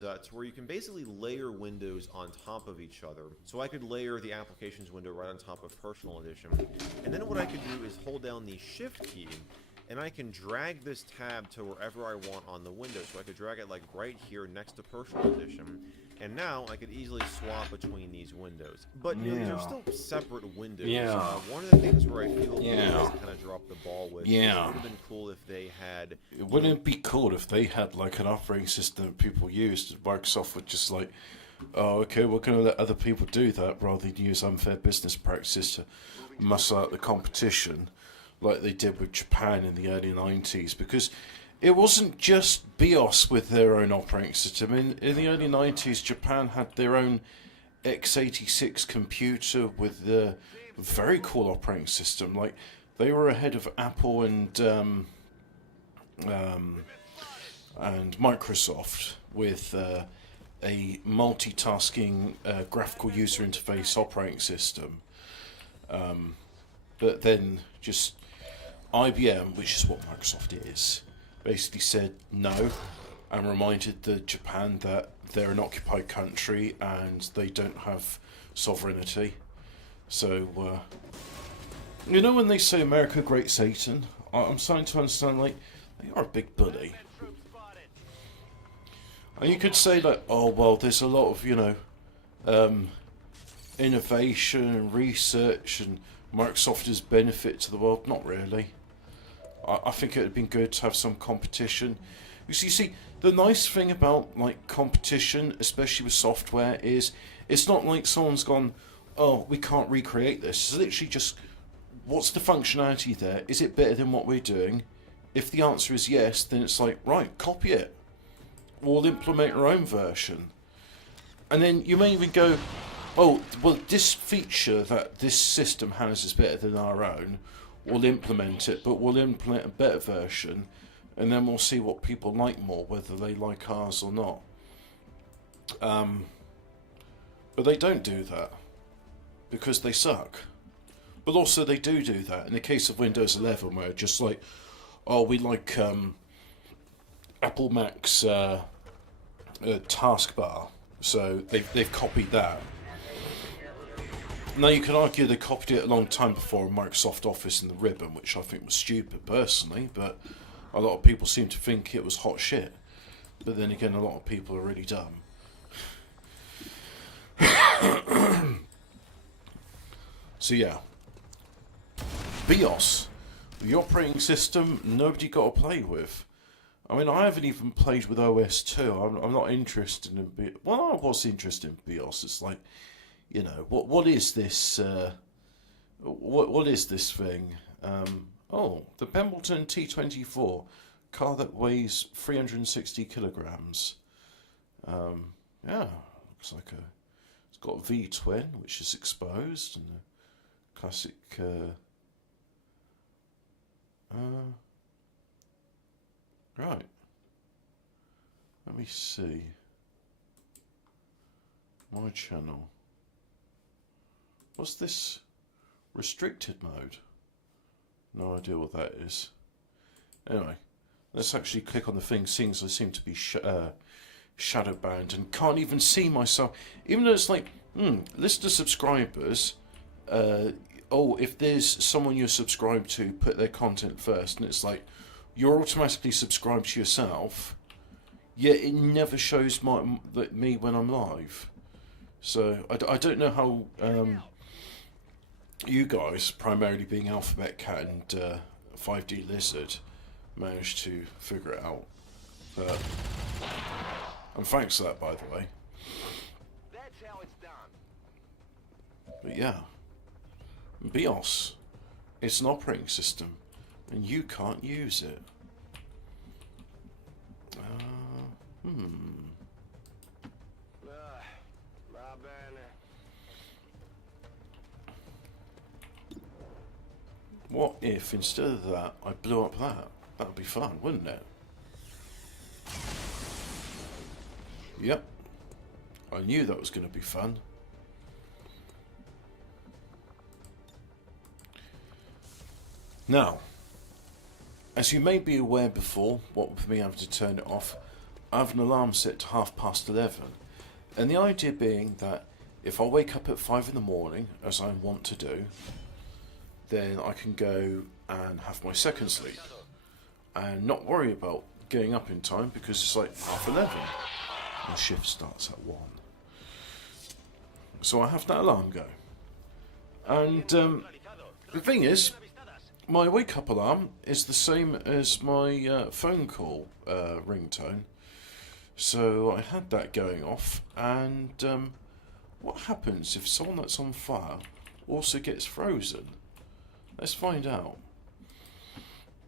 to where you can basically layer windows on top of each other. So I could layer the applications window right on top of Personal Edition. And then what I could do is hold down the Shift key, and I can drag this tab to wherever I want on the window. So I could drag it like right here next to Personal Edition. And now I could easily swap between these windows. But you know, these are still separate windows. One of the things where I feel Windows kind of dropped the ball with is it would have been cool if they had... Wouldn't it be cool if they had like an operating system that people used? Microsoft would just like, oh, okay, we're going to let other people do that rather than use unfair business practices to muscle out the competition like they did with Japan in the early 90s. Because it wasn't just BIOS with their own operating system. In the early 90s, Japan had their own x86 computer with a very cool operating system. Like, they were ahead of Apple and Microsoft with a multitasking graphical user interface operating system. But then just IBM, which is what Microsoft is, basically said no and reminded Japan that they're an occupied country and they don't have sovereignty. So, you know when they say America Great Satan, I'm starting to understand, like, they are a big bully. And you could say, like, oh, well, there's a lot of, you know, innovation and research and Microsoft has benefit to the world. Not really. I think it would have been good to have some competition. You see, the nice thing about like competition, especially with software, is it's not like someone's gone, oh, we can't recreate this. It's literally just, what's the functionality there? Is it better than what we're doing? If the answer is yes, then it's like, right, copy it. We'll implement our own version. And then you may even go, oh, well, this feature that this system has is better than our own. We'll implement it, but we'll implement a better version, and then we'll see what people like more, whether they like ours or not. But they don't do that, because they suck. But also they do that. In the case of Windows 11, where just like, oh, we like Apple Mac's taskbar, so they've copied that. Now, you can argue they copied it a long time before Microsoft Office and the ribbon, which I think was stupid personally, but a lot of people seem to think it was hot shit. But then again, a lot of people are really dumb. So yeah, BIOS, the operating system nobody got to play with. I mean, I haven't even played with OS2. I'm not interested in BIOS. Well, I was interested in BIOS. It's like, you know, what is this? What is this thing? Oh, the Pembleton T24 car that weighs 360 kilograms. Yeah, looks like it's got a V-twin which is exposed and a classic. Right. Let me see. My channel. What's this? Restricted mode? No idea what that is. Anyway, let's actually click on the thing, seeing as I seem to be shadow banned and can't even see myself. Even though it's like, list of subscribers. Oh, if there's someone you're subscribed to, put their content first. And it's like, you're automatically subscribed to yourself, yet it never shows me when I'm live. So, I don't know how... you guys, primarily being Alphabet Cat and 5D Lizard, managed to figure it out. And thanks for that, by the way. That's how it's done. But yeah, BIOS, it's an operating system, and you can't use it. What if, instead of that, I blew up that? That would be fun, wouldn't it? Yep. I knew that was going to be fun. Now, as you may be aware before, what with me having to turn it off, I have an alarm set to 11:30, and the idea being that if I wake up at 5 in the morning, as I want to do, then I can go and have my second sleep and not worry about getting up in time because it's like 11:30. My shift starts at 1. So I have that alarm go. And the thing is, my wake up alarm is the same as my phone call ringtone. So I had that going off, and what happens if someone that's on fire also gets frozen? Let's find out.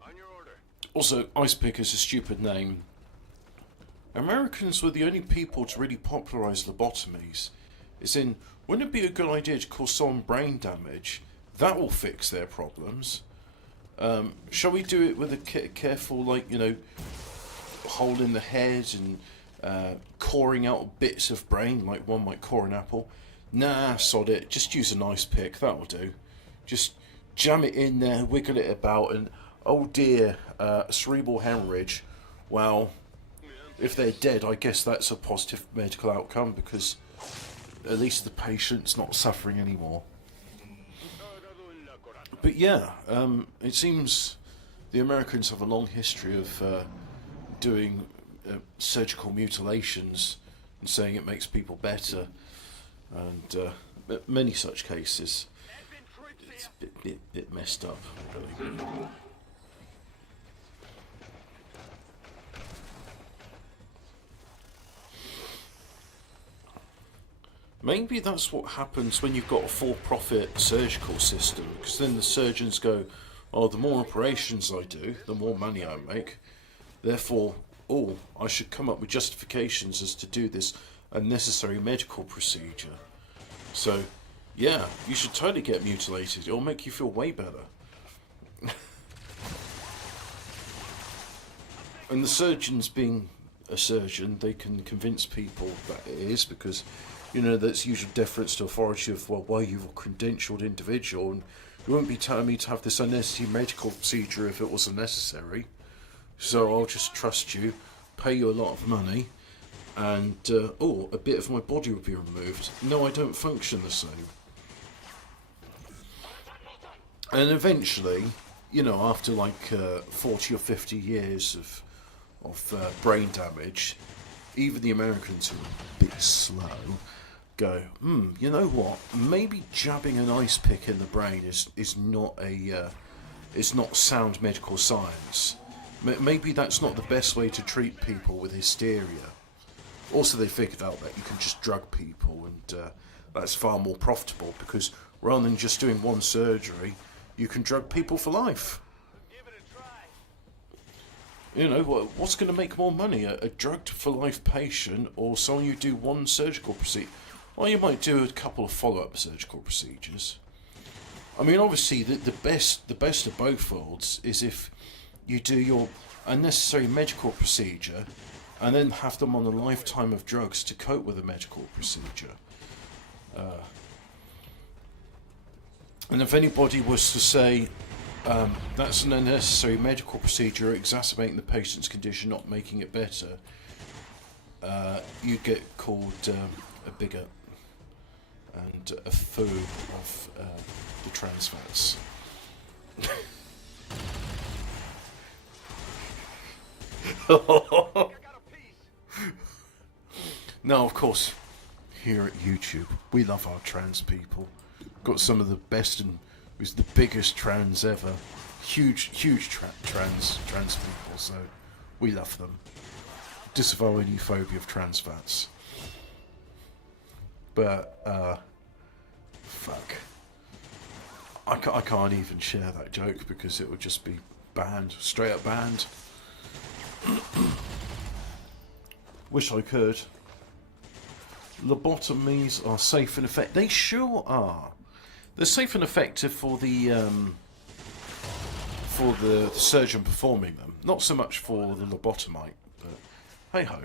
On your order. Also, Ice Pick is a stupid name. Americans were the only people to really popularise lobotomies. As in, wouldn't it be a good idea to cause someone brain damage? That will fix their problems. Shall we do it with a careful, like, you know, hole in the head and coring out bits of brain, like one might core an apple? Nah, sod it. Just use an ice pick. That'll do. Just jam it in there, wiggle it about, and oh dear, cerebral hemorrhage. Well, if they're dead, I guess that's a positive medical outcome because at least the patient's not suffering anymore. But yeah, it seems the Americans have a long history of doing surgical mutilations and saying it makes people better, and many such cases. It's a bit messed up, really. Maybe that's what happens when you've got a for-profit surgical system, because then the surgeons go, oh, the more operations I do, the more money I make. Therefore, oh, I should come up with justifications as to do this unnecessary medical procedure. So, yeah, you should totally get mutilated. It'll make you feel way better. And the surgeons, being a surgeon, they can convince people that it is because, you know, that's usual deference to authority of, well, you're a credentialed individual and you wouldn't be telling me to have this unnecessary medical procedure if it wasn't necessary. So I'll just trust you, pay you a lot of money, and, a bit of my body will be removed. No, I don't function the same. And eventually, you know, after like 40 or 50 years of brain damage, even the Americans who are a bit slow go, you know what? Maybe jabbing an ice pick in the brain is not sound medical science. Maybe that's not the best way to treat people with hysteria. Also, they figured out that you can just drug people, and that's far more profitable because rather than just doing one surgery, you can drug people for life. Give it a try. You know, what's going to make more money? A drugged for life patient or someone you do one surgical procedure? Well, you might do a couple of follow-up surgical procedures. I mean, obviously, the best of both worlds is if you do your unnecessary medical procedure and then have them on a lifetime of drugs to cope with the medical procedure. And if anybody was to say that's an unnecessary medical procedure exacerbating the patient's condition, not making it better, you get called a bigot and a foe of the trans fats. Now, of course, here at YouTube, we love our trans people. Got some of the best and was the biggest trans ever. Huge trans people, so we love them. Disavow any phobia of trans fats. But, fuck. I can't even share that joke because it would just be banned, straight up banned. Wish I could. Lobotomies are safe and effective. They sure are. They're safe and effective for the surgeon performing them. Not so much for the lobotomite, but hey ho.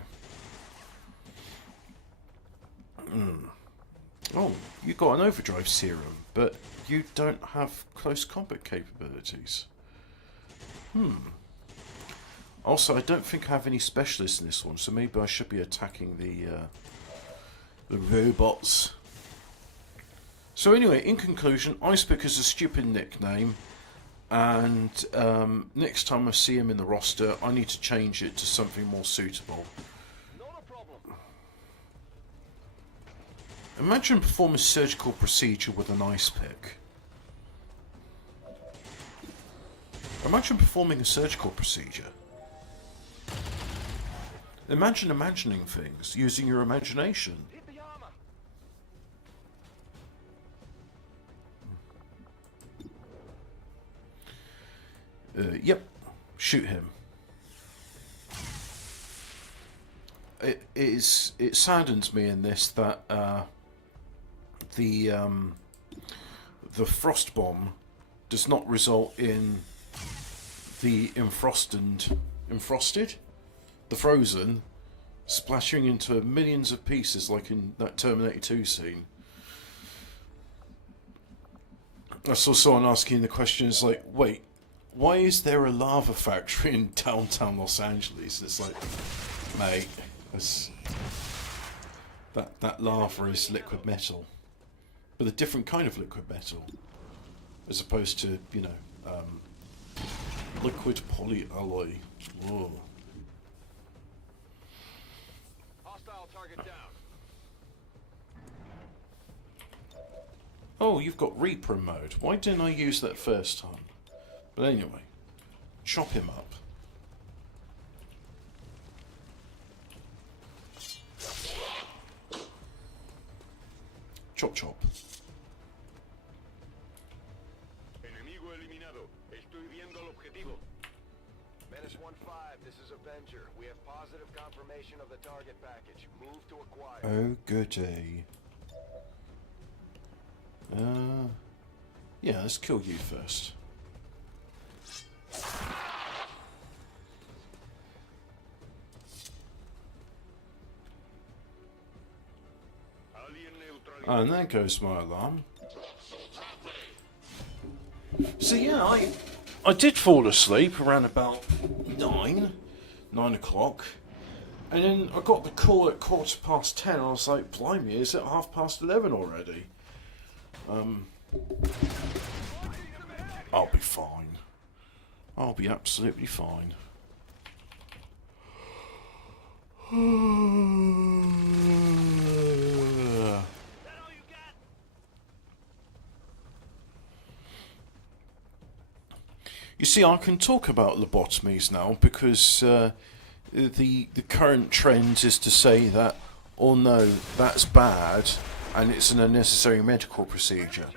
Oh, you got an overdrive serum, but you don't have close combat capabilities. Also, I don't think I have any specialists in this one, so maybe I should be attacking the robots. So anyway, in conclusion, Icepick is a stupid nickname, and next time I see him in the roster, I need to change it to something more suitable. Not a problem. Imagine performing a surgical procedure with an Icepick. Imagine performing a surgical procedure. Imagine imagining things, using your imagination. Hit the armor. Yep, shoot him. It saddens me in this that the frost bomb does not result in the the frozen splashing into millions of pieces like in that Terminator 2 scene. I saw someone asking the questions like, wait, why is there a lava factory in downtown Los Angeles? It's like, mate, that lava is liquid metal, but a different kind of liquid metal, as opposed to, you know, liquid polyalloy. Whoa. Hostile target down. Oh, you've got Reaper mode. Why didn't I use that first time? But anyway, chop him up. Chop chop. Enemigo eliminado. Estoy viendo el objetivo. Menace 1-5, this is Avenger. We have positive confirmation of the target package. Move to acquire. Oh goody. Yeah, let's kill you first. Alien neutralizado. And there goes my alarm. So yeah, I did fall asleep around about 9 o'clock. And then I got the call at 10:15. I was like, blimey, is it 11:30 already? I'll be fine. I'll be absolutely fine. You see, I can talk about lobotomies now because the current trend is to say that, oh no, that's bad and it's an unnecessary medical procedure.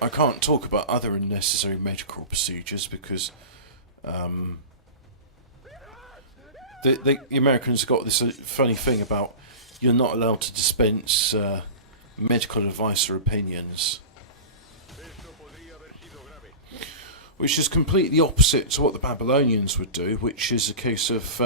I can't talk about other unnecessary medical procedures because the Americans got this funny thing about you're not allowed to dispense medical advice or opinions, Esto podría haber sido grave. which is completely opposite to what the Babylonians would do, which is a case of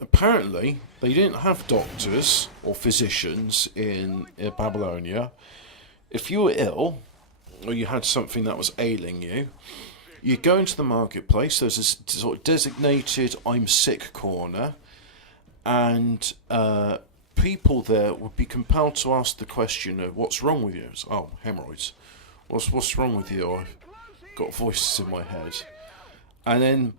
apparently they didn't have doctors or physicians in Babylonia. If you were ill or you had something that was ailing you, you go into the marketplace. There's a sort of designated "I'm sick" corner, and people there would be compelled to ask the question of what's wrong with you. It's, oh, hemorrhoids. What's wrong with you? I've got voices in my head. And then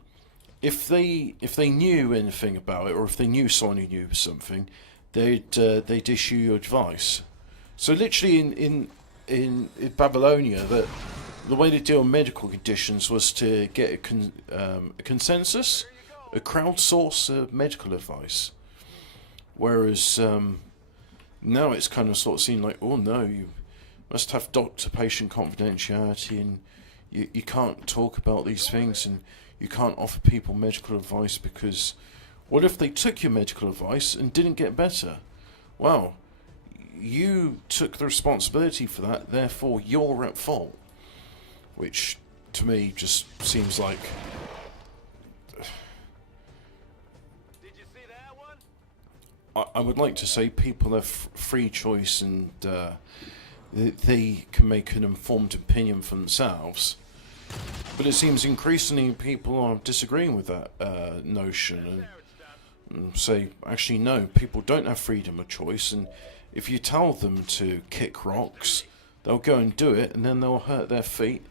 if they knew anything about it, or if they knew someone who knew something, they'd issue you advice. So literally in Babylonia, the way to deal with medical conditions was to get a consensus, a crowdsource medical advice. Whereas now it's kind of sort of seen like, oh no, you must have doctor-patient confidentiality, and you can't talk about these things, and you can't offer people medical advice because what if they took your medical advice and didn't get better? Well, you took the responsibility for that, therefore you're at fault. Which, to me, just seems like... Did you see that one? I would like to say people have free choice and they can make an informed opinion for themselves. But it seems increasingly people are disagreeing with that notion and say, actually, no, people don't have freedom of choice, and if you tell them to kick rocks, they'll go and do it, and then they'll hurt their feet,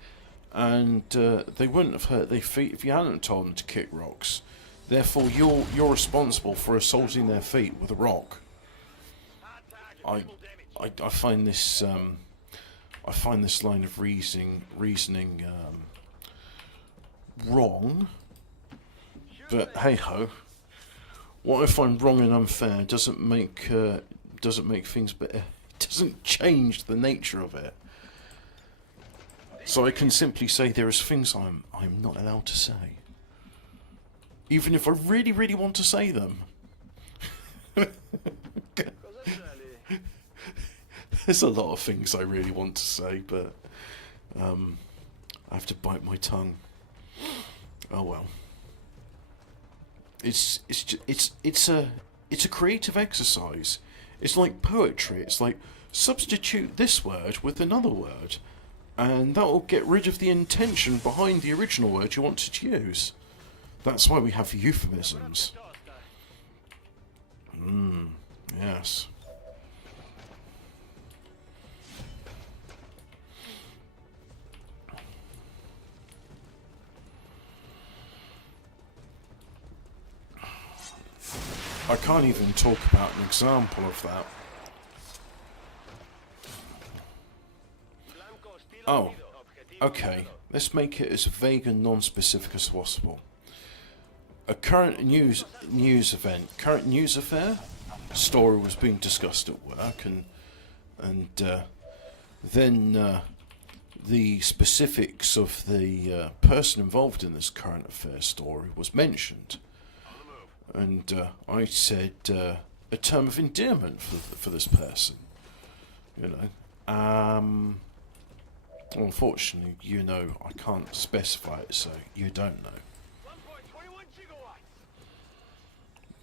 and they wouldn't have hurt their feet if you hadn't told them to kick rocks. Therefore, you're responsible for assaulting their feet with a rock. I find this line of reasoning wrong, but hey ho. What I find wrong and unfair doesn't make things better. It doesn't change the nature of it. So I can simply say there is things I'm not allowed to say, even if I really, really want to say them. There's a lot of things I really want to say, but I have to bite my tongue. Oh well. It's a creative exercise. It's like poetry. It's like substitute this word with another word, and that will get rid of the intention behind the original word you wanted to use. That's why we have euphemisms. Yes. I can't even talk about an example of that. Oh, okay. Let's make it as vague and non-specific as possible. A current news affair story was being discussed at work, and then the specifics of the person involved in this current affair story was mentioned. And I said a term of endearment for this person, you know. Unfortunately, you know, I can't specify it, so you don't know.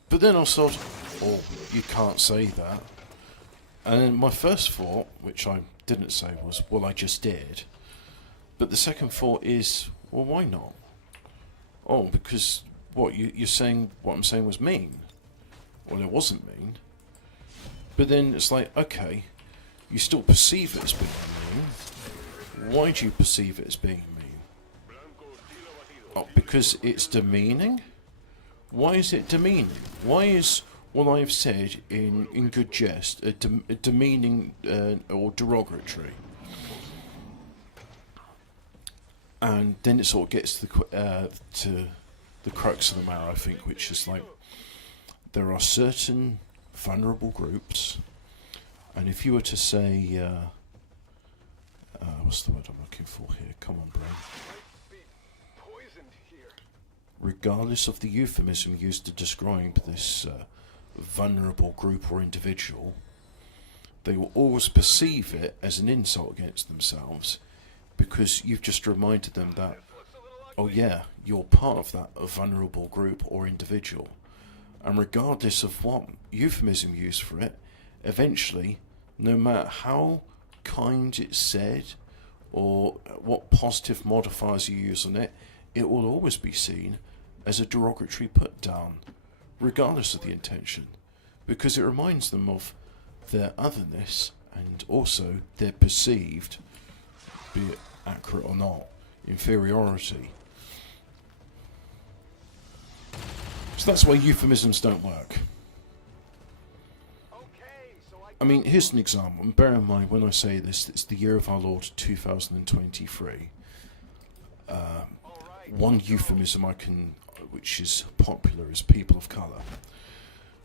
But then I thought, oh, you can't say that. And then my first thought, which I didn't say, was, well, I just did. But the second thought is, well, why not? Oh, because what you're saying, what I'm saying was mean. Well, it wasn't mean. But then it's like, okay, you still perceive it as being mean. Why do you perceive it as being mean? Oh, because it's demeaning? Why is it demeaning? Why is what I've said in good jest a demeaning or derogatory? And then it sort of gets to the crux of the matter, I think, which is like, there are certain vulnerable groups, and if you were to say, what's the word I'm looking for here? Come on, brain. Regardless of the euphemism used to describe this vulnerable group or individual, they will always perceive it as an insult against themselves, because you've just reminded them that, oh yeah, you're part of that vulnerable group or individual. And regardless of what euphemism you use for it, eventually, no matter how kind it's said or what positive modifiers you use on it, it will always be seen as a derogatory put down, regardless of the intention, because it reminds them of their otherness and also their perceived, be it accurate or not, inferiority. So that's why euphemisms don't work. I mean, here's an example, and bear in mind when I say this, it's the year of our Lord 2023. One euphemism which is popular, is people of colour.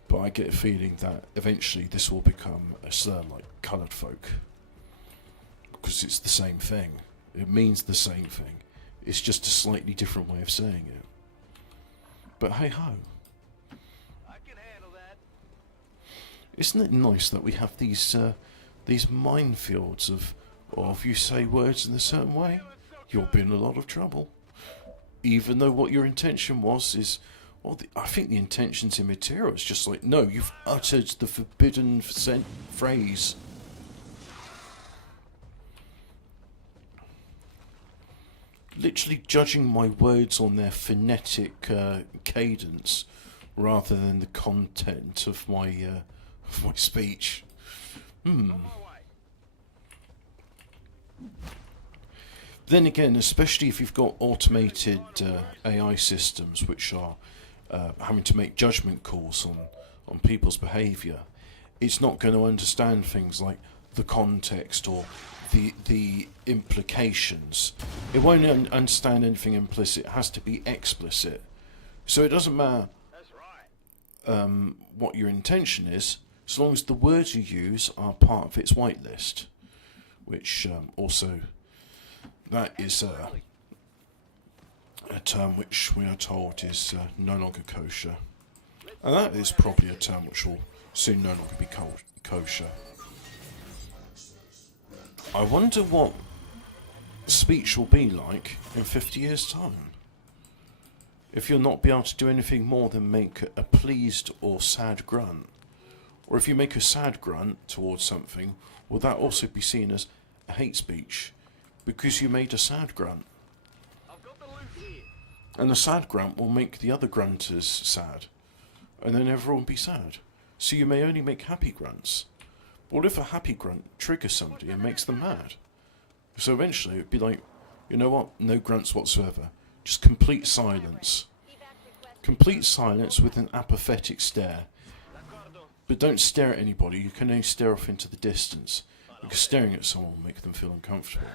But I get a feeling that eventually this will become a slur like coloured folk, because it's the same thing. It means the same thing. It's just a slightly different way of saying it. But hey ho. I can handle that. Isn't it nice that we have these minefields of you say words in a certain way, you'll be in a lot of trouble. Even though what your intention was is, well, I think the intention's immaterial. It's just like, no, you've uttered the forbidden phrase. literally judging my words on their phonetic cadence rather than the content of my speech. Then again, especially if you've got automated AI systems which are having to make judgment calls on people's behaviour, it's not going to understand things like the context or the implications. It won't understand anything implicit. It has to be explicit. So it doesn't matter what your intention is, as long as the words you use are part of its whitelist, which also, that is a term which we are told is no longer kosher. And that is probably a term which will soon no longer be kosher. I wonder what speech will be like in 50 years' time. If you'll not be able to do anything more than make a pleased or sad grunt. Or if you make a sad grunt towards something, will that also be seen as a hate speech? Because you made a sad grunt. And the sad grunt will make the other grunters sad. And then everyone will be sad. So you may only make happy grunts. But what if a happy grunt triggers somebody and makes them mad? So eventually it'd be like, you know what? No grunts whatsoever. Just complete silence. Complete silence with an apathetic stare. But don't stare at anybody. You can only stare off into the distance. Because staring at someone will make them feel uncomfortable.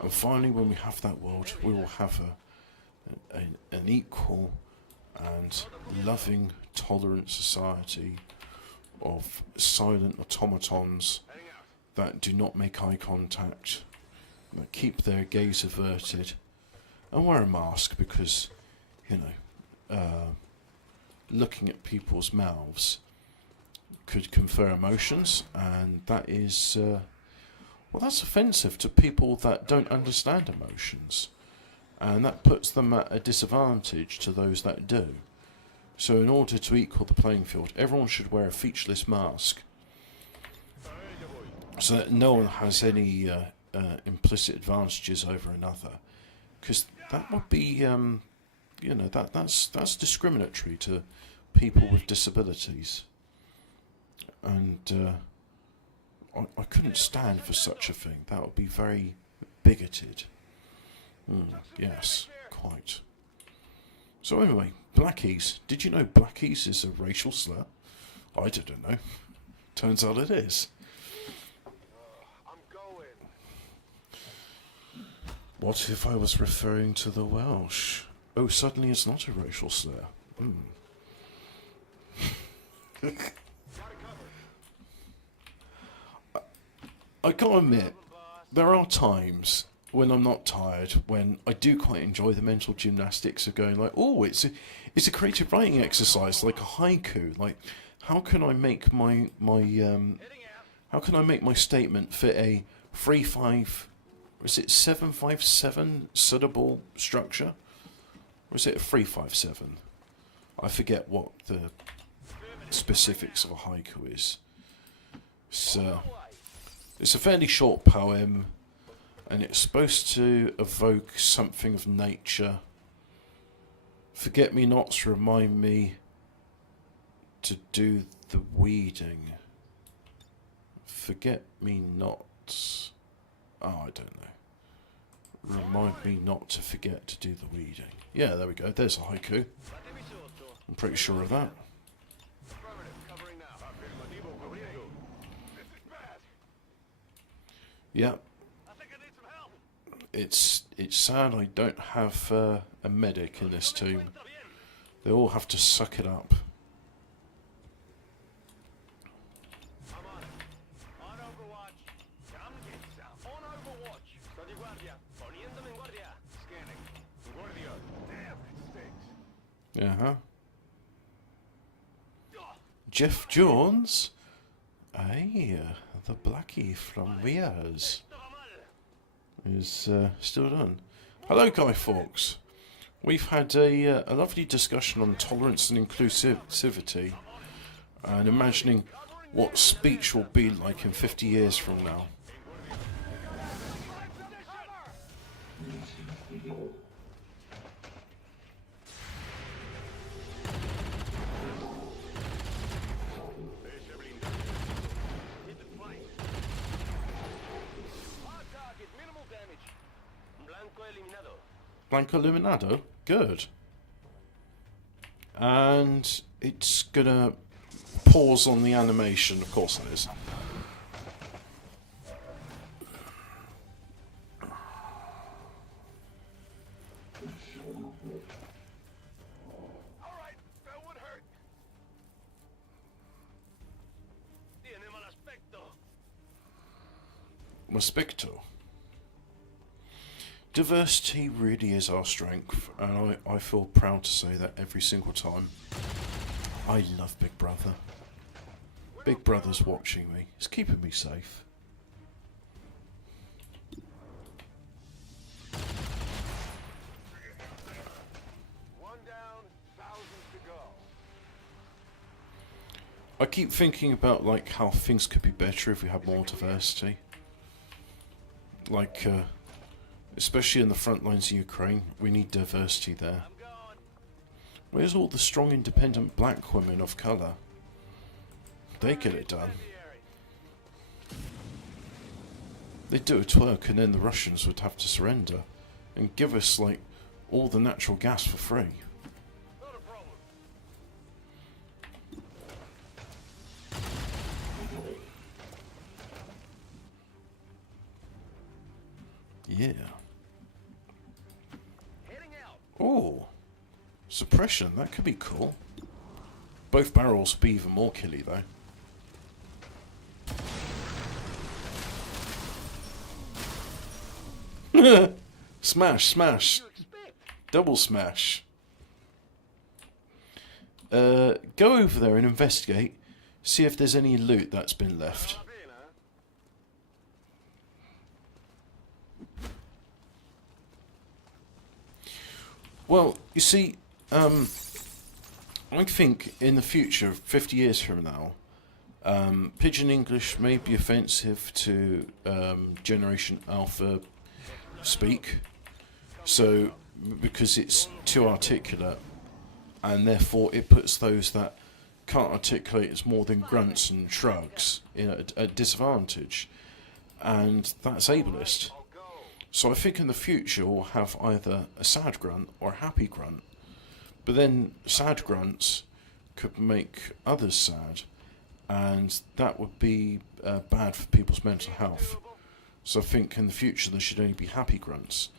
And finally, when we have that world, we will have an equal and loving, tolerant society of silent automatons that do not make eye contact, that keep their gaze averted, and wear a mask because, you know, looking at people's mouths could confer emotions, and that is, well, that's offensive to people that don't understand emotions, and that puts them at a disadvantage to those that do. So in order to equal the playing field, everyone should wear a featureless mask so that no one has any implicit advantages over another, because that would be, you know, that's discriminatory to people with disabilities, and I couldn't stand for such a thing. That would be very bigoted. Yes, quite. So anyway, blackies. Did you know blackies is a racial slur? I didn't know. Turns out it is. I'm going. What if I was referring to the Welsh? Oh, suddenly it's not a racial slur. I gotta admit, there are times when I'm not tired, when I do quite enjoy the mental gymnastics of going like, oh, it's a creative writing exercise, like a haiku. Like, how can I make my statement fit a 757 syllable structure, or is it a 357? I forget what the specifics of a haiku is. So it's a fairly short poem, and it's supposed to evoke something of nature. Forget-me-nots remind me to do the weeding. Forget-me-nots. Oh, I don't know. Remind me not to forget to do the weeding. Yeah, there we go. There's a haiku. I'm pretty sure of that. Yeah. It's sad I don't have a medic in this team. They all have to suck it up. Uh-huh. Jeff Jones? Aye, the blackie from Wears is still done. Hello, Guy Fawkes. We've had a lovely discussion on tolerance and inclusivity, and imagining what speech will be like in 50 years from now. Blanco Illuminado. Good. And it's gonna pause on the animation. Of course it is. Alright, that would hurt. Tiene mal aspecto. Respecto. Diversity really is our strength, and I feel proud to say that every single time. I love Big Brother. Big Brother's watching me. It's keeping me safe. One down, thousands to go. I keep thinking about like how things could be better if we had more diversity. Like, especially in the front lines of Ukraine, we need diversity there. I'm gone. Where's all the strong, independent black women of colour? They get it done. They'd do a twerk and then the Russians would have to surrender and give us, like, all the natural gas for free. Not a problem. Yeah. Heading out. Oh. Suppression, that could be cool. Both barrels would be even more killy, though. Smash, smash. You expect? Double smash. Go over there and investigate. See if there's any loot that's been left. Up in, huh? Well, you see, I think in the future, 50 years from now, Pidgin English may be offensive to Generation Alpha speak. So, because it's too articulate, and therefore it puts those that can't articulate as more than grunts and shrugs in a disadvantage. And that's ableist. I'll go. So I think in the future we'll have either a sad grunt or a happy grunt. But then sad grunts could make others sad, and that would be bad for people's mental health. So I think in the future there should only be happy grunts.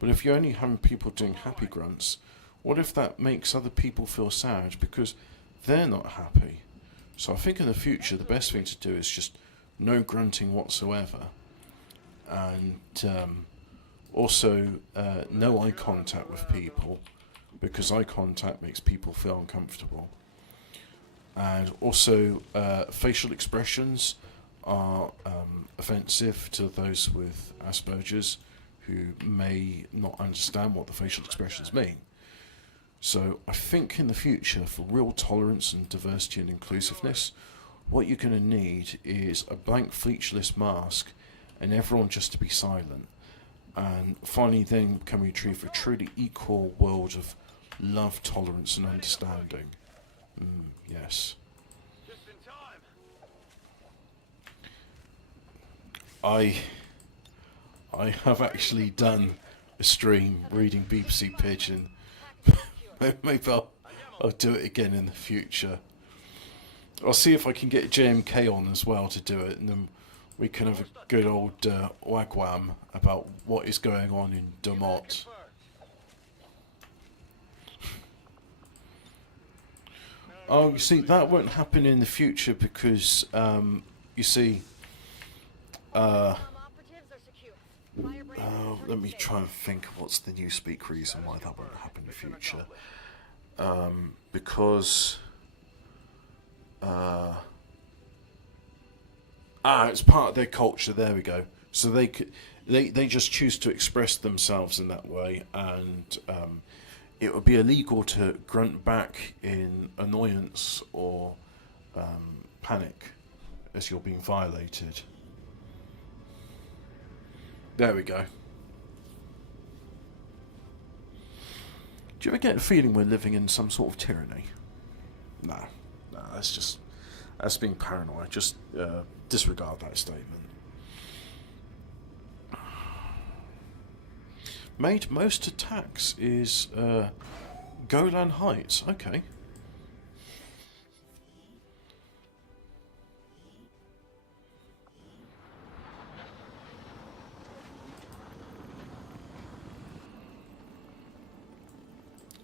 But if you're only having people doing happy grunts, what if that makes other people feel sad because they're not happy? So I think in the future the best thing to do is just no grunting whatsoever. And also no eye contact with people, because eye contact makes people feel uncomfortable. And also facial expressions are offensive to those with Asperger's who may not understand what the facial expressions mean. So I think in the future, for real tolerance and diversity and inclusiveness, what you're going to need is a blank featureless mask and everyone just to be silent. And finally then can we achieve a truly equal world of love, tolerance and understanding. Yes. Just in time. I have actually done a stream reading BBC Pidgin. Maybe I'll do it again in the future. I'll see if I can get JMK on as well to do it, and then we can have a good old wagwam about what is going on in Domot. Oh, you see, that won't happen in the future because, you see, let me try and think of what's the newspeak reason why that won't happen in the future. Because, it's part of their culture. There we go. So they just choose to express themselves in that way, and it would be illegal to grunt back in annoyance or panic as you're being violated. There we go. Do you ever get a feeling we're living in some sort of tyranny? No, that's being paranoid. Just disregard that statement. made most attacks is Golan Heights. Okay.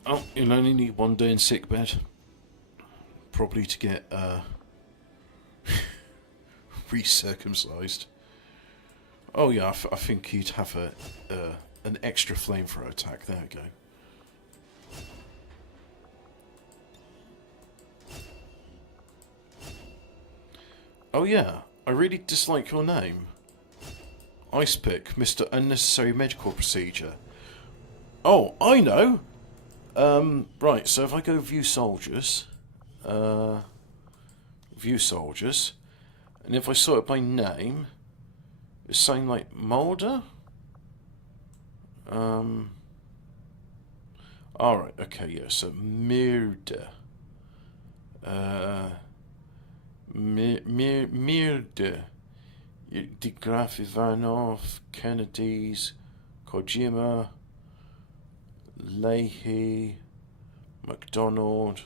Oh, you'll only need 1 day in sickbed. Probably to get recircumcised. Oh yeah, I think he'd have an extra flamethrower attack. There we go. Oh yeah, I really dislike your name. Ice Pick, Mr. Unnecessary Medical Procedure. Oh, I know! Right, so if I go view soldiers, and if I sort it by name, it's saying like Mulder? Alright, okay, yeah, so Mirde. Mirde. De Graf Ivanov, Kennedy's, Kojima, Leahy, McDonald.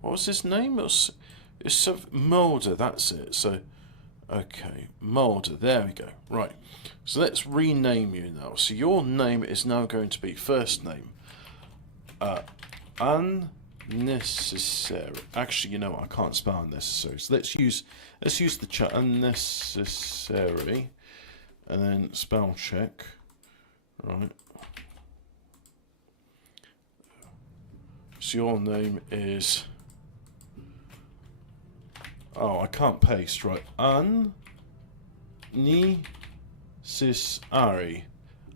What was his name? It's Mulder, that's it. So, okay, Mulder, there we go. Right, so let's rename you now. So your name is now going to be first name. Unnecessary. Actually, you know what? I can't spell unnecessary. So let's use the chat. Unnecessary, and then spell check. Right. So your name is. Oh, I can't paste. Right. Unnecessary.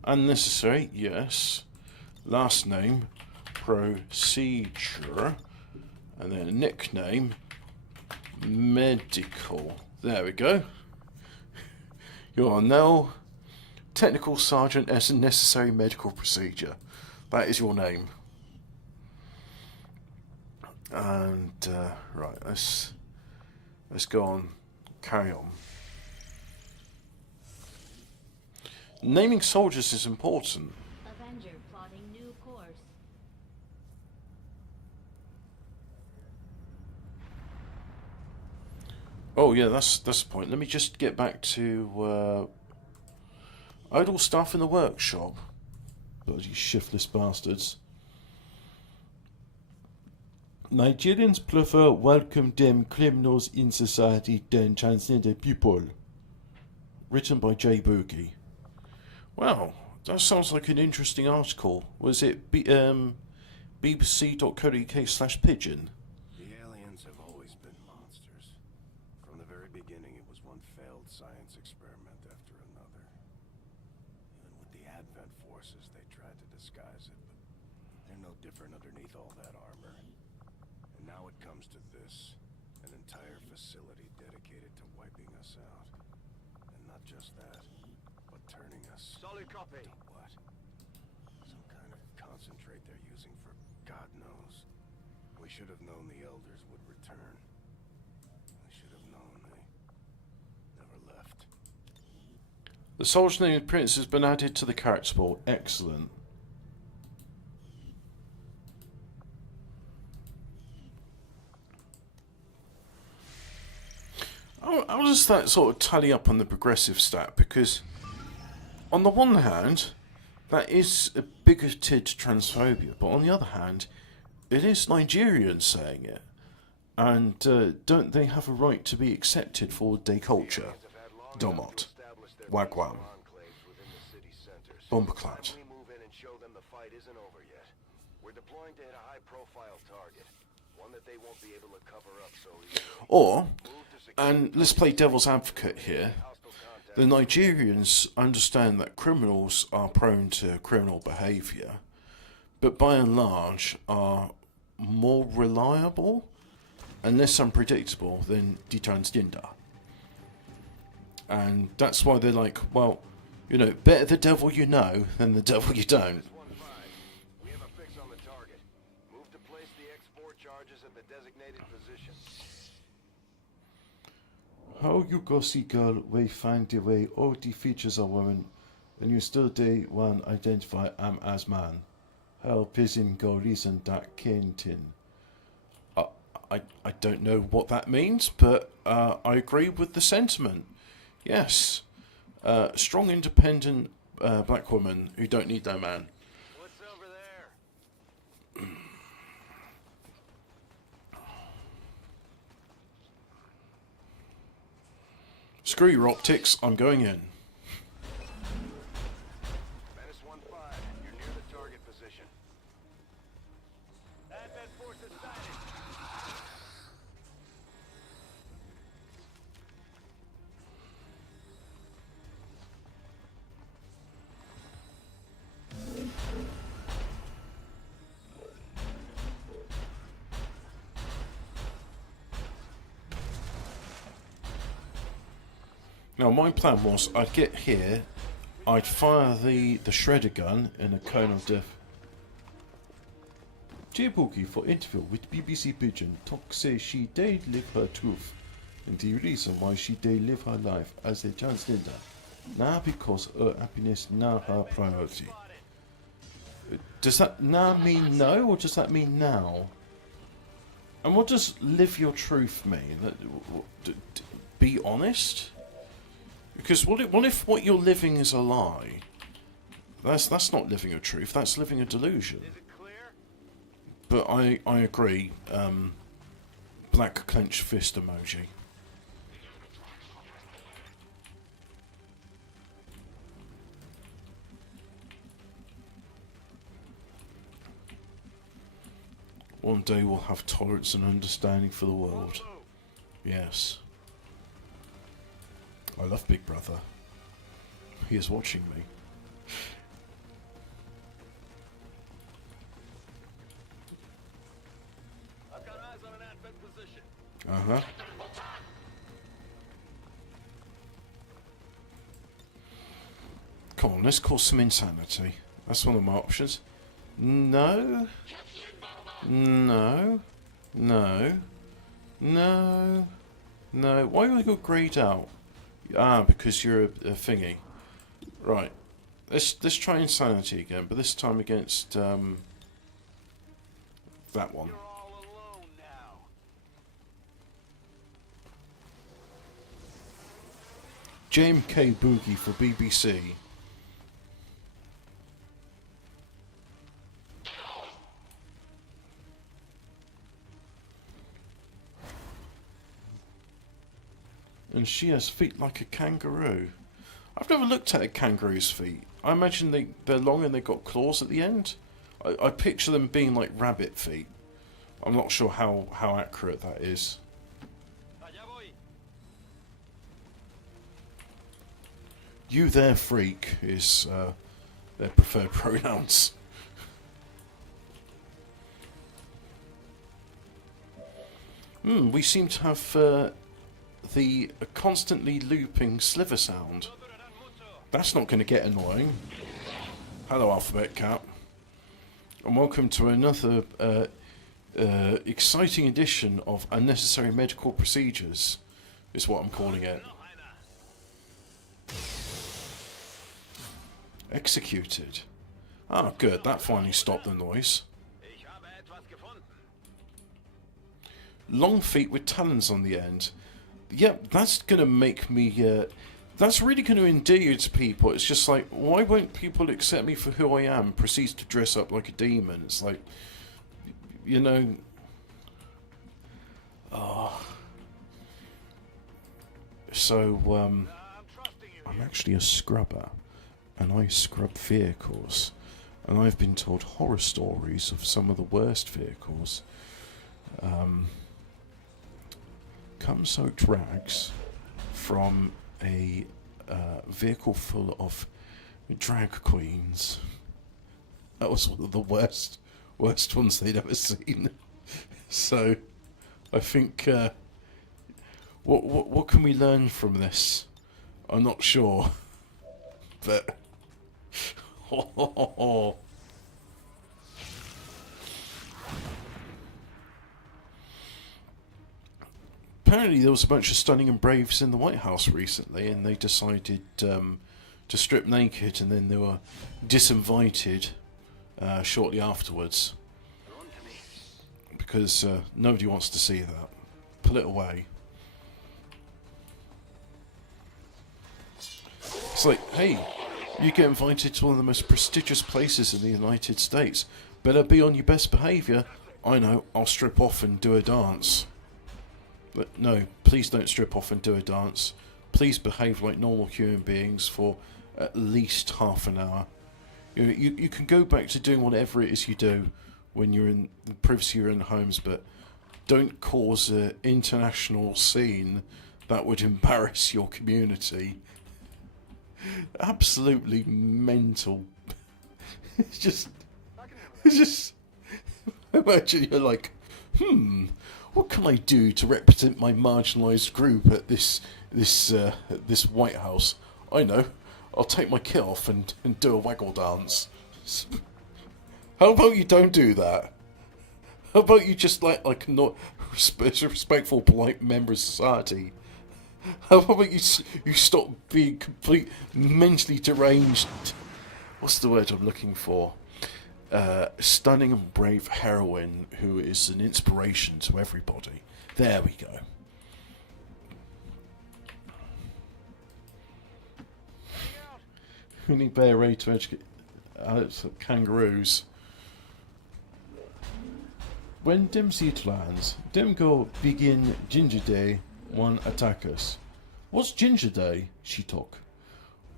Unnecessary. Yes. Last name. Procedure, and then a nickname, medical. There we go. You are now Technical Sergeant as a necessary medical procedure. That is your name. And right, let's go on. Carry on. Naming soldiers is important. Avenger plotting new course. Oh yeah, that's the point. Let me just get back to idle staff in the workshop. Bloody shiftless bastards. Nigerians prefer welcome them criminals in society than transgender people. Written by J. Boogie. Well, that sounds like an interesting article. Was it bbc.co.uk/pigeon? The aliens have always been monsters. From the very beginning, it was one failed science experiment after another. Even with the Advent forces, they tried to disguise it, but they're no different underneath all that armor. And now it comes to this, an entire facility dedicated to wiping us out. And not just that, but turning us... Solid copy. To what? Some kind of concentrate they're using for God knows. We should have known the elders would return. We should have known they never left. The soldier named Prince has been added to the character board. Excellent. How does that sort of tally up on the progressive stat? Because on the one hand, that is a bigoted transphobia, but on the other hand, it is Nigerians saying it. And don't they have a right to be accepted for their culture? Domot. Wagwan. Bomberclad. We move in and show them the fight isn't over yet. We're deploying to hit a high-profile target, one that they won't be able to cover up so easily. Or, and let's play devil's advocate here, the Nigerians understand that criminals are prone to criminal behaviour, but by and large are more reliable and less unpredictable than the transgender. And that's why they're like, well, you know, better the devil you know than the devil you don't. We have a fix on the target. Move to place the X4 charges at the designated position. How you gossy girl will find the way all the features of women and you still day one identify as man. Help is in go reason that Kentin. I don't know what that means, but I agree with the sentiment. Yes. Strong, independent black woman who don't need no man. What's over there? Screw your optics, I'm going in. Menace 1-5, you're near the target position. Advent forces sighted. Now my plan was I'd get here, I'd fire the shredder gun in a cone of death. Dear Boogie for interview with BBC Pigeon talk say she did live her truth and the reason why she did live her life as a transgender. Now because her happiness now her priority. Does that now mean no or does that mean now? And what does live your truth mean? Be honest? Because what if what you're living is a lie? That's not living a truth. That's living a delusion. Is it clear? But I agree. Black clenched fist emoji. One day we'll have tolerance and understanding for the world. Yes. I love Big Brother. He is watching me. I've got eyes on an advent position. Uh-huh. Come on, let's cause some insanity. That's one of my options. No. No. No. No. No. Why have I got greyed out? Ah, because you're a thingy. Right. Let's try insanity again, but this time against that one. You're all alone now. JMK Boogie for BBC. And she has feet like a kangaroo. I've never looked at a kangaroo's feet. I imagine they're long and they've got claws at the end. I picture them being like rabbit feet. I'm not sure how accurate that is. Allá voy. You there, freak, is their preferred pronouns. We seem to have the constantly looping sliver sound. That's not going to get annoying. Hello, Alphabet Cat. And welcome to another exciting edition of Unnecessary Medical Procedures, is what I'm calling it. Executed. Ah, good, that finally stopped the noise. Ich habe etwas gefunden. Long feet with talons on the end. Yep, that's going to make me... that's really going to endear you to people. It's just like, why won't people accept me for who I am? Proceeds to dress up like a demon. It's like, you know... So, I'm trusting you. I'm actually a scrubber. And I scrub vehicles. And I've been told horror stories of some of the worst vehicles. Cum-soaked rags from a vehicle full of drag queens. That was one of the worst ones they'd ever seen. So, I think, what can we learn from this? I'm not sure, but. Apparently there was a bunch of stunning and braves in the White House recently, and they decided to to strip naked, and then they were disinvited shortly afterwards because nobody wants to see that. Pull it away. It's like, hey, you get invited to one of the most prestigious places in the United States. Better be on your best behaviour. I know, I'll strip off and do a dance. But no, please don't strip off and do a dance. Please behave like normal human beings for at least half an hour. You can go back to doing whatever it is you do when you're in the privacy of your own homes, but don't cause an international scene that would embarrass your community. Absolutely mental. It's just imagine you're like, what can I do to represent my marginalised group at this White House? I know, I'll take my kit off and do a waggle dance. How about you don't do that? How about you just like not respectful, polite member of society? How about you stop being complete mentally deranged? What's the word I'm looking for? Stunning and brave heroine who is an inspiration to everybody. There we go. We need better way to educate kangaroos. When Dim's lands, Dim go begin Ginger Day. One attack us. What's Ginger Day? She talk.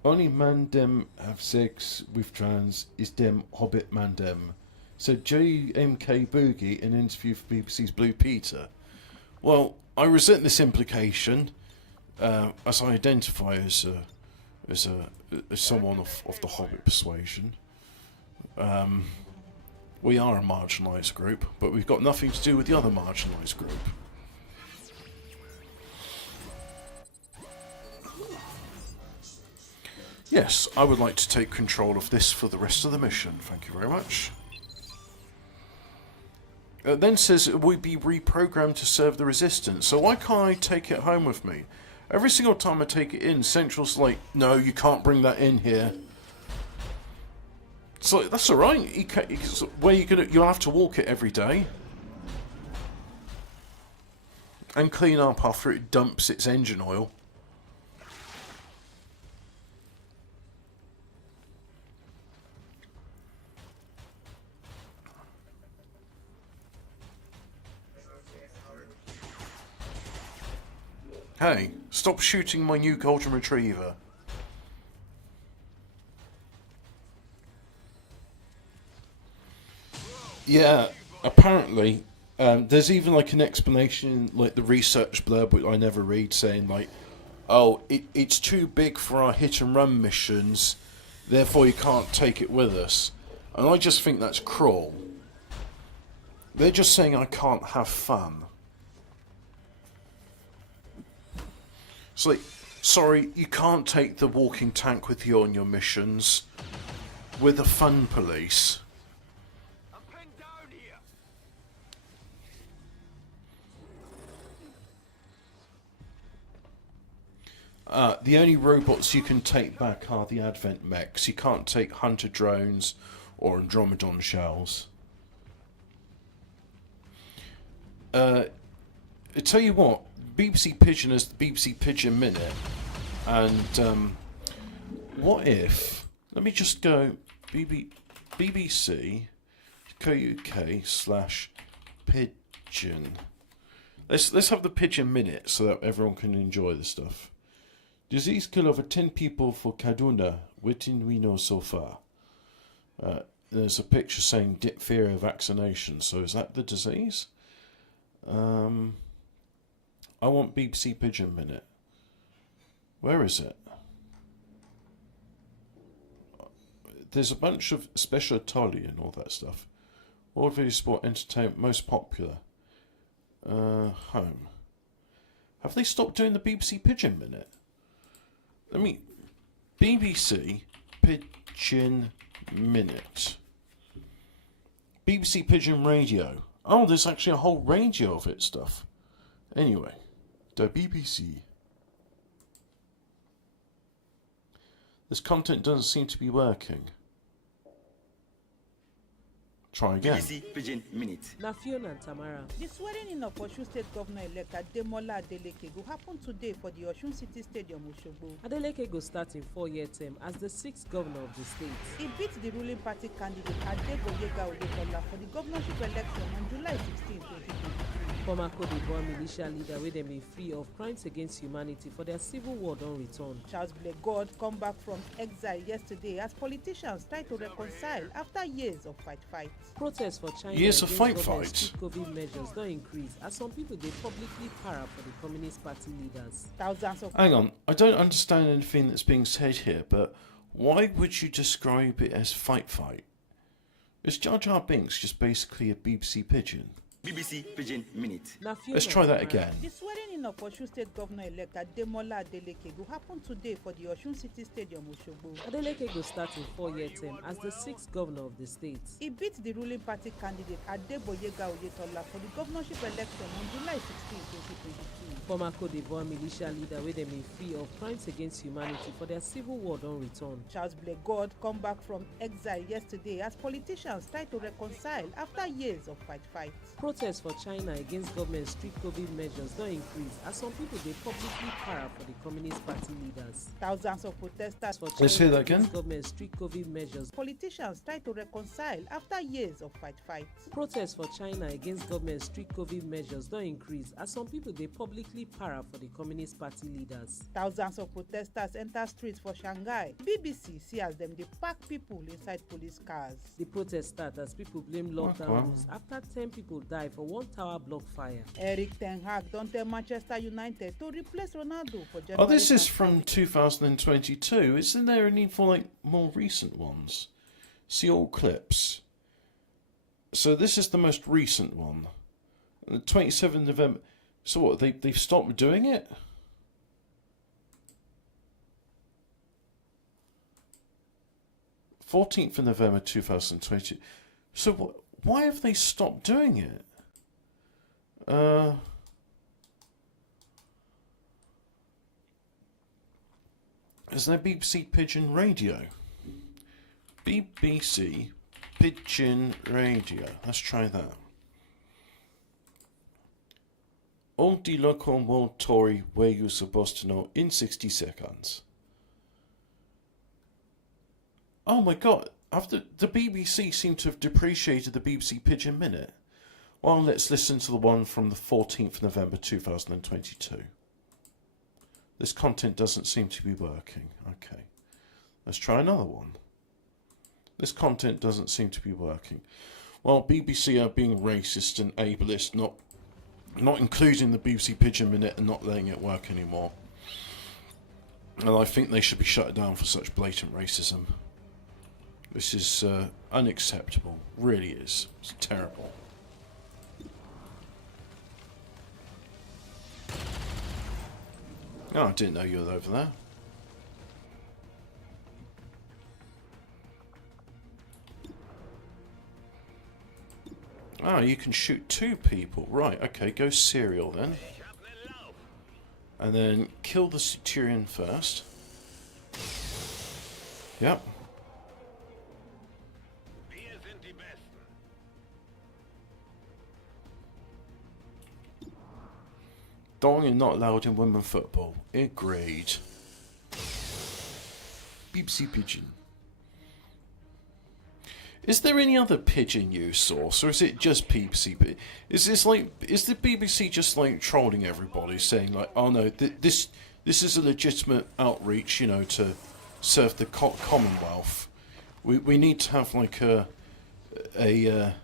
Only man dem have sex with trans is dem hobbit man dem. Said JMK Boogie in an interview for BBC's Blue Peter. Well, I resent this implication, as I identify as someone of the hobbit persuasion. We are a marginalised group, but we've got nothing to do with the other marginalised group. Yes, I would like to take control of this for the rest of the mission. Thank you very much. It then says it will be reprogrammed to serve the resistance. So why can't I take it home with me? Every single time I take it in, Central's like, no, you can't bring that in here. It's like, that's alright. Where you'll have to walk it every day. And clean up after it dumps its engine oil. Hey, stop shooting my new golden retriever. Yeah, apparently, there's even like an explanation, like the research blurb, which I never read, saying like, oh, it's too big for our hit and run missions, therefore you can't take it with us. And I just think that's cruel. They're just saying I can't have fun. It's like, sorry, you can't take the walking tank with you on your missions. We're the fun police. I'm pinned down here. The only robots you can take back are the Advent mechs. You can't take Hunter drones or Andromedon shells. I tell you what, BBC Pigeon is the BBC Pigeon Minute, and what if, let me just go BBC UK/Pigeon. Let's have the Pigeon Minute so that everyone can enjoy the stuff. Disease kill over 10 people for Kaduna. What we know so far. There's a picture saying diphtheria vaccination. So is that the disease? I want BBC Pigeon Minute. Where is it? There's a bunch of special Tolly and all that stuff. World Video Sport Entertainment most popular. Home. Have they stopped doing the BBC Pigeon Minute? BBC Pigeon Minute. BBC Pigeon Radio. Oh, there's actually a whole radio of it stuff. Anyway, the BBC. This content doesn't seem to be working. Try again. BBC Pidgin Minute. Na Fiona and Tamara. The swearing-in of Osun State Governor-elect Ademola Adeleke go happen today for the Osun City Stadium, Osogbo. Adeleke go start in 4-year term as the 6th governor of the state. He beat the ruling party candidate Adegboyega Oyetola for the governorship election on July 16, 2023. Former Cote d'Ivoire militia leader wey dem bin free of crimes against humanity for their civil war don return. Charles Blegod come back from exile yesterday as politicians try to reconcile after years of fight. Protests for China Years of against fight. government strict COVID measures don increase as some people dey publicly para for the Communist Party leaders. Thousands of Hang on, I don't understand anything that's being said here, but why would you describe it as fight? Is Jar Jar Binks just basically a BBC pigeon? BBC Pidgin Minute. Na Fiona Let's try and that Tamara. again. The swearing-in of Osun State Governor-elect Ademola Adeleke go happen today for the Osun City Stadium, Osogbo. Adeleke go start in 4-year term as the 6th governor of the state. He beat the ruling party candidate Adegboyega Oyetola for the governorship election on July 16, 2022. Former Cote d'Ivoire militia leader wey dem bin free of crimes against humanity for their civil war don return. Charles Blegod come back from exile yesterday as politicians try to reconcile after years of fight. Protests for China against government strict COVID measures don increase as some people dey publicly para for the Communist Party leaders. Thousands of protesters for Let's hear China that again. Against government strict COVID measures. politicians try to reconcile after years of fight. Protests for China against government strict COVID measures don increase as some people dey publicly para for the Communist Party leaders. Thousands of protesters enter streets for Shanghai. BBC see as dem dey pack people inside police cars. The protest start as people blame lockdown Wow. rules after 10 people die for one tower block fire. Eric Ten Hag don tell Manchester United to replace Ronaldo for January. Oh, this is from 2022. Isn't there a need for more recent ones? See all clips. So this is the most recent one. The 27th November. So what? They've stopped doing it? (14th of November 2020). So what? Why have they stopped doing it? Is there BBC Pigeon Radio? BBC Pigeon Radio. Let's try that. All the local world Tory where you're supposed to know in 60 seconds. Oh my god, after the BBC seem to have depreciated the BBC Pigeon Minute. Well, let's listen to the one from the 14th of November 2022. This content doesn't seem to be working. Okay. Let's try another one. This content doesn't seem to be working. Well, BBC are being racist and ableist, not including the BBC Pigeon Minute and not letting it work anymore. And I think they should be shut down for such blatant racism. This is unacceptable. Really is. It's terrible. Oh, I didn't know you were over there. Ah, you can shoot 2 people. Right, okay, go serial then. And then kill the Centurion first. Yep. Wir sind die Besten. Dying and not allowed in women football. Agreed. BBC Pigeon. Is there any other pigeon news source, or is it just BBC? Is the BBC just trolling everybody, saying oh no, this is a legitimate outreach, to serve the Commonwealth. We need to have a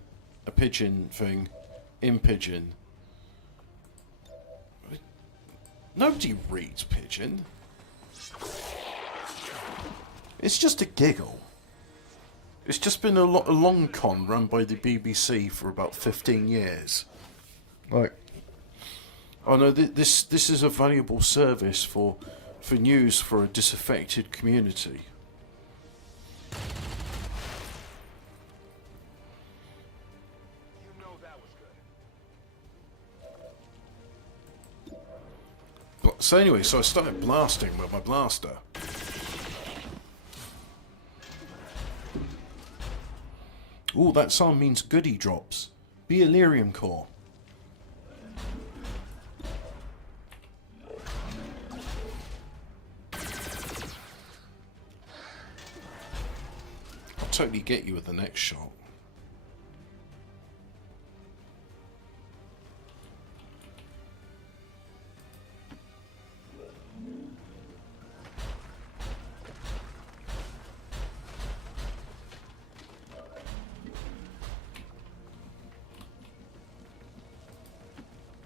pigeon thing in pigeon. Nobody reads pigeon. It's just a giggle. It's just been a long con run by the BBC for about 15 years. Oh no, this is a valuable service for news for a disaffected community. You know that was good. So anyway, so I started blasting with my blaster. Ooh, that sound means goodie drops. Be Illyrium core. I'll totally get you with the next shot.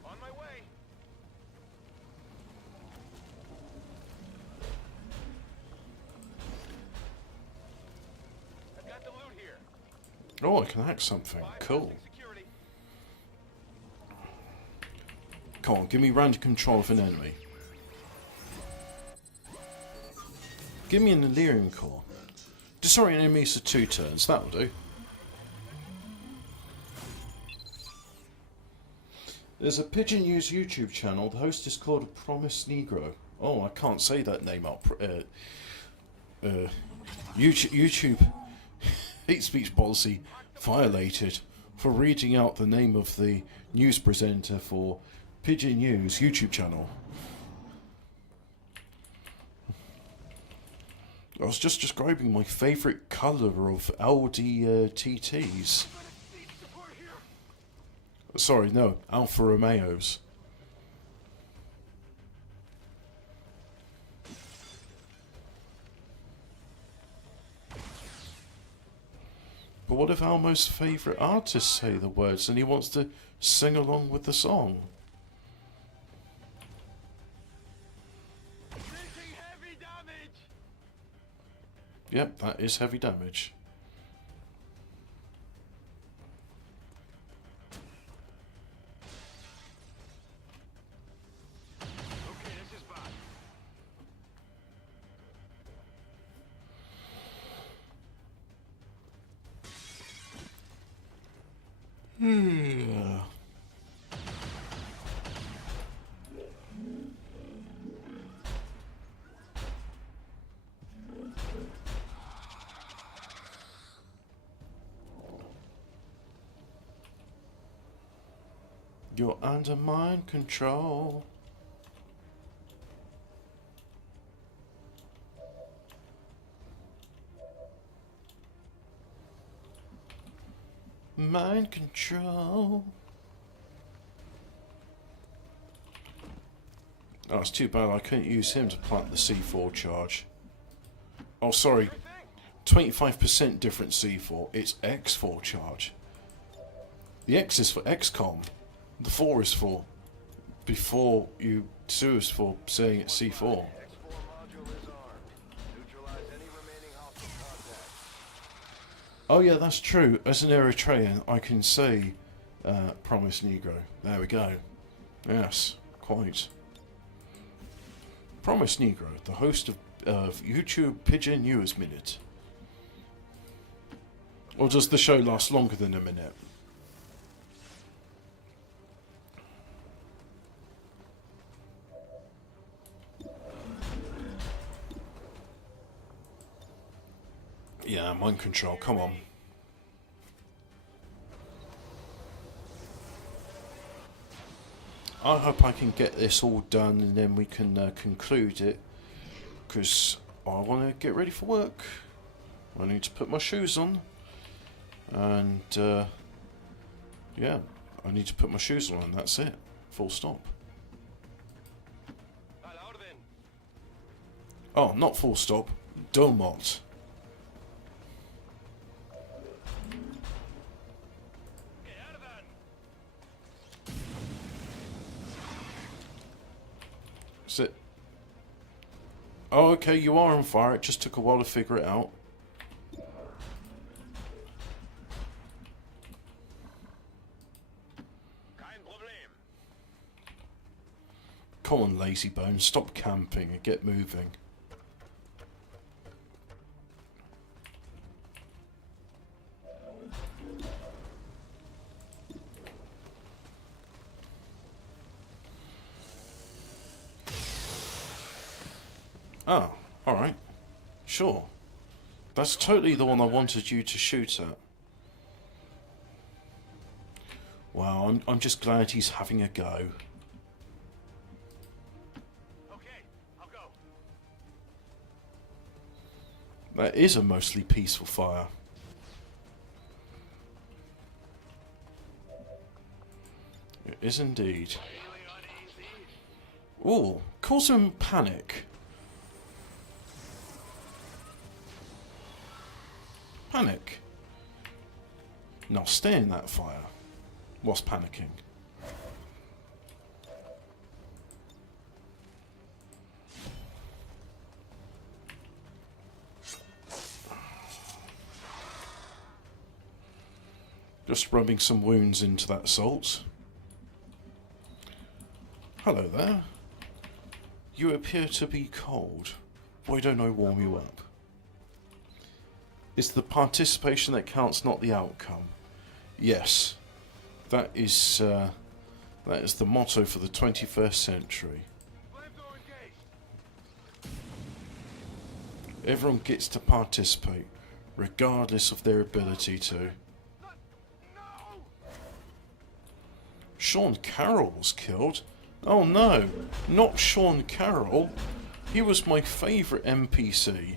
On my way. I've got the loot here. Oh, I can hack something. Cool. Security. Come on, give me random control of an enemy. Give me an Illyrium core. Disorient enemies for 2 turns. That'll do. There's a Pigeon News YouTube channel. The host is called a Promised Negro. Oh, I can't say that name up. YouTube hate speech policy violated for reading out the name of the news presenter for Pigeon News YouTube channel. I was just describing my favourite colour of Audi TTs. Sorry, no, Alfa Romeos. But what if Almo's favourite artists say the words and he wants to sing along with the song? Taking heavy damage. Yep, that is heavy damage. Okay, this is bad. You're under mind control. Mind control. Oh, it's too bad I couldn't use him to plant the C4 charge. Oh, sorry. 25% different C4. It's X4 charge. The X is for XCOM. The 4 is for before you 2 is for saying it's C4. X4 module is armed. Neutralize any remaining hostile contacts. Oh yeah, that's true. As an Eritrean, I can say Promised Negro. There we go. Yes, quite. Promised Negro, the host of YouTube Pigeon News Minute. Or does the show last longer than a minute? Yeah, mind control, come on. I hope I can get this all done and then we can conclude it. Because I want to get ready for work. I need to put my shoes on. And, yeah, I need to put my shoes on and that's it. Full stop. Oh, not full stop. Domot. Is it? Oh, okay, you are on fire. It just took a while to figure it out. Come on, lazy bones, stop camping and get moving. Oh, alright. Sure. That's totally the one I wanted you to shoot at. Well, I'm just glad he's having a go. Okay, I'll go. That is a mostly peaceful fire. It is indeed. Ooh, cause him panic. Panic. Now stay in that fire whilst panicking. Just rubbing some wounds into that salt. Hello there. You appear to be cold. Why don't I warm you up? It's the participation that counts, not the outcome. Yes, that is the motto for the 21st century. Everyone gets to participate, regardless of their ability to. Sean Carroll was killed. Oh no, not Sean Carroll. He was my favourite NPC.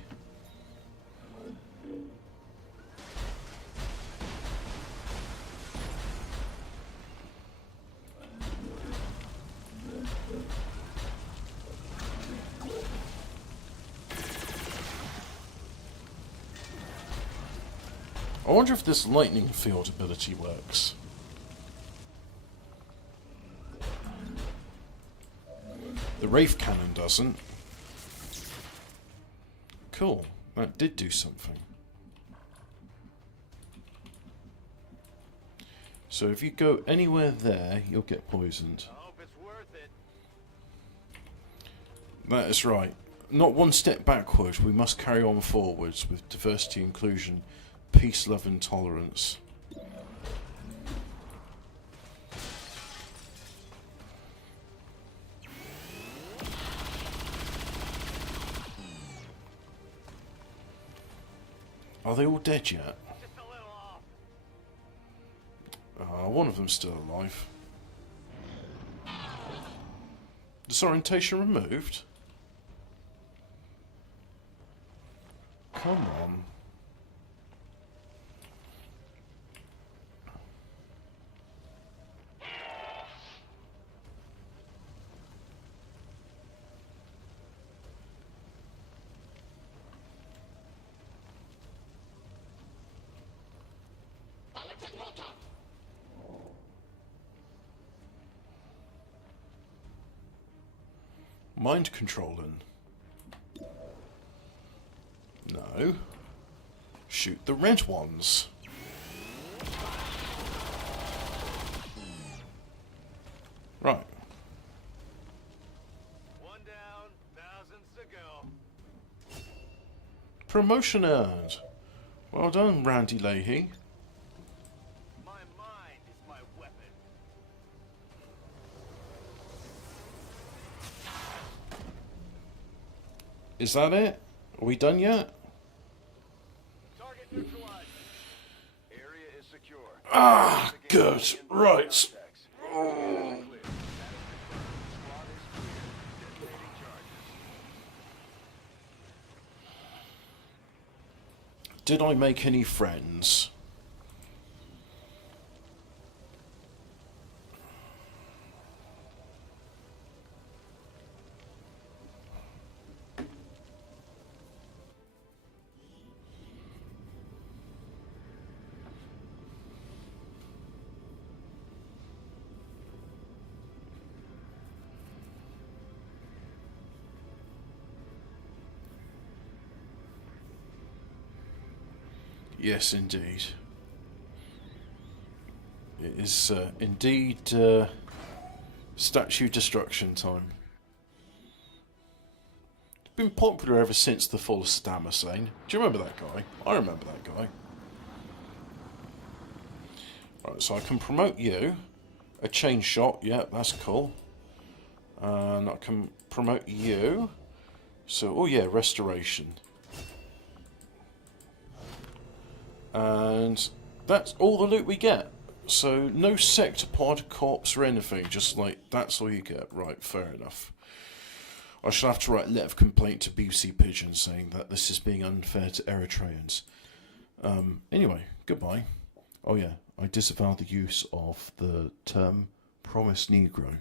I wonder if this lightning field ability works. The Wraith Cannon doesn't. Cool, that did do something. So if you go anywhere there, you'll get poisoned. I hope it's worth it. That is right. Not one step backward, we must carry on forwards with diversity, inclusion, peace, love and tolerance. Are they all dead yet? Just a little off. One of them's still alive. Disorientation removed? Come on. Mind controlling. No. Shoot the red ones. Right. One down, thousands to go. Promotion earned. Well done, Randy Leahy. My mind is my weapon. Is that it? Are we done yet? Target neutralized. Area is secure. Ah, good. Right. Contacts. Clear. Status confirmed. Squad is clear. Detonating charges. Did I make any friends? Yes, indeed. It is indeed statue destruction time. It's been popular ever since the fall of Saddam Hussein. Do you remember that guy? I remember that guy. Right, so I can promote you. A chain shot, yeah, that's cool. And I can promote you. So, oh yeah, restoration. And that's all the loot we get So no sectopod, corpse or anything, just like, that's all you get. Right, fair enough. I shall have to write a letter of complaint to BBC Pigeon saying that this is being unfair to Eritreans. Anyway, goodbye. Oh yeah, I disavow the use of the term promised Negro.